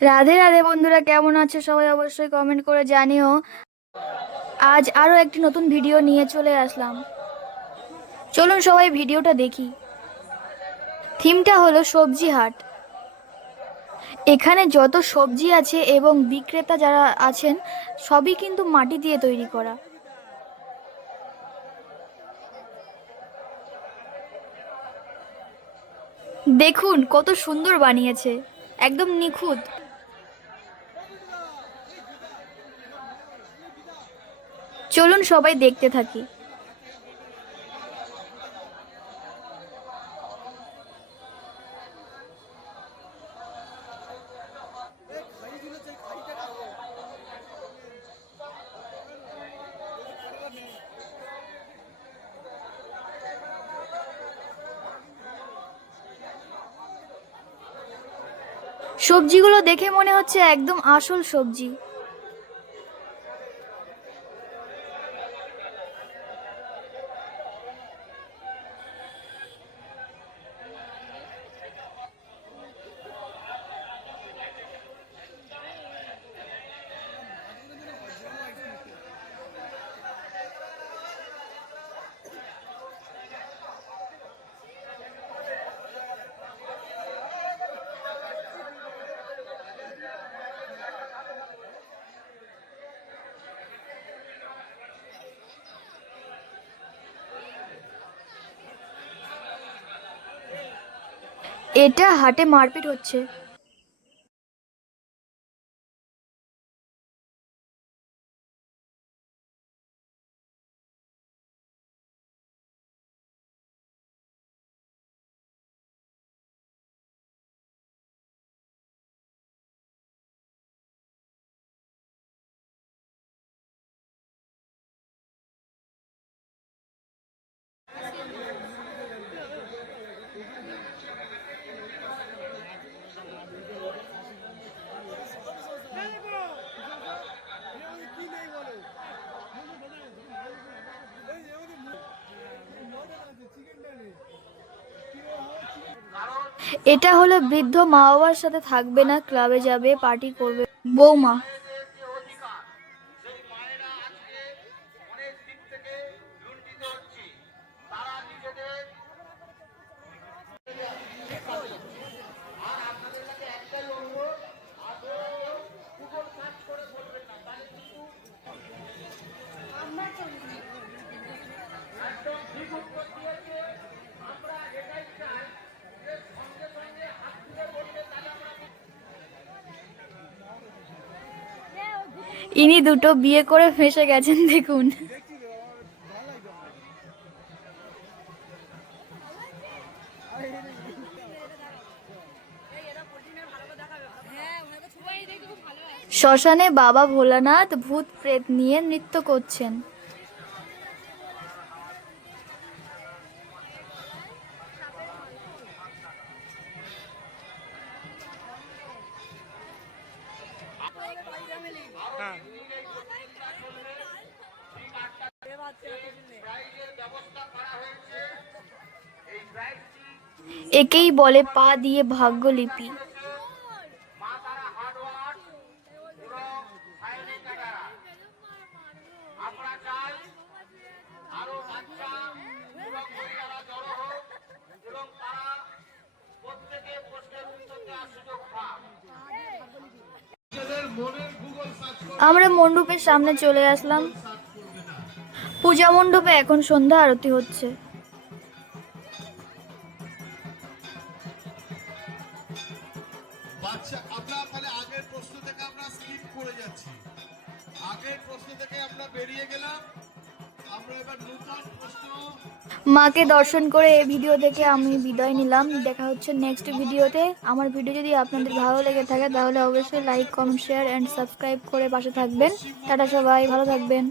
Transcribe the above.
রাধে রাধে বন্ধুরা, কেমন আছে সবাই? অবশ্যই কমেন্ট করে জানিও। আজ আরও একটি নতুন ভিডিও নিয়ে চলে আসলাম। চলুন সবাই ভিডিওটা দেখি। থিমটা হলো সবজি হাট। এখানে যত সবজি আছে এবং বিক্রেতা যারা আছেন সবই কিন্তু মাটি দিয়ে তৈরি করা। দেখুন কত সুন্দর বানিয়েছে, একদম নিখুঁত। চলুন সবাই দেখতে থাকি। সবজিগুলো দেখে মনে হচ্ছে একদম আসল সবজি। এটা হাটে মারপিট হচ্ছে। এটা হলো বৃদ্ধ মা বাবার সাথে থাকবে না, ক্লাবে যাবে, পার্টি করবে। বৌমা। ইনি দুটো বিয়ে করে ফেঁসে গেছেন, দেখুন। শ্মশানে বাবা ভোলানাথ ভূত প্রেত নিয়ে নৃত্য করছেন। একেই বলে পা দিয়ে ভাগ্যলিপি। আমরা মণ্ডপের সামনে চলে আসলাম। পূজা মণ্ডপে এখন সন্ধ্যা আরতি হচ্ছে। আমরা মানে আগের প্রশ্ন থেকে আমরা স্কিপ করে যাচ্ছি, আগের প্রশ্ন থেকে আমরা বেরিয়ে গেলাম। আমরা এবার নতুন প্রশ্ন। মাকে দর্শন করে এই ভিডিও দেখে আমি বিদায় নিলাম। দেখা হচ্ছে নেক্সট ভিডিওতে। আমার ভিডিও যদি আপনাদের ভালো লেগে থাকে তাহলে অবশ্যই like, comment, share and subscribe করে পাশে থাকবেন। টাটা সবাই, ভালো থাকবেন।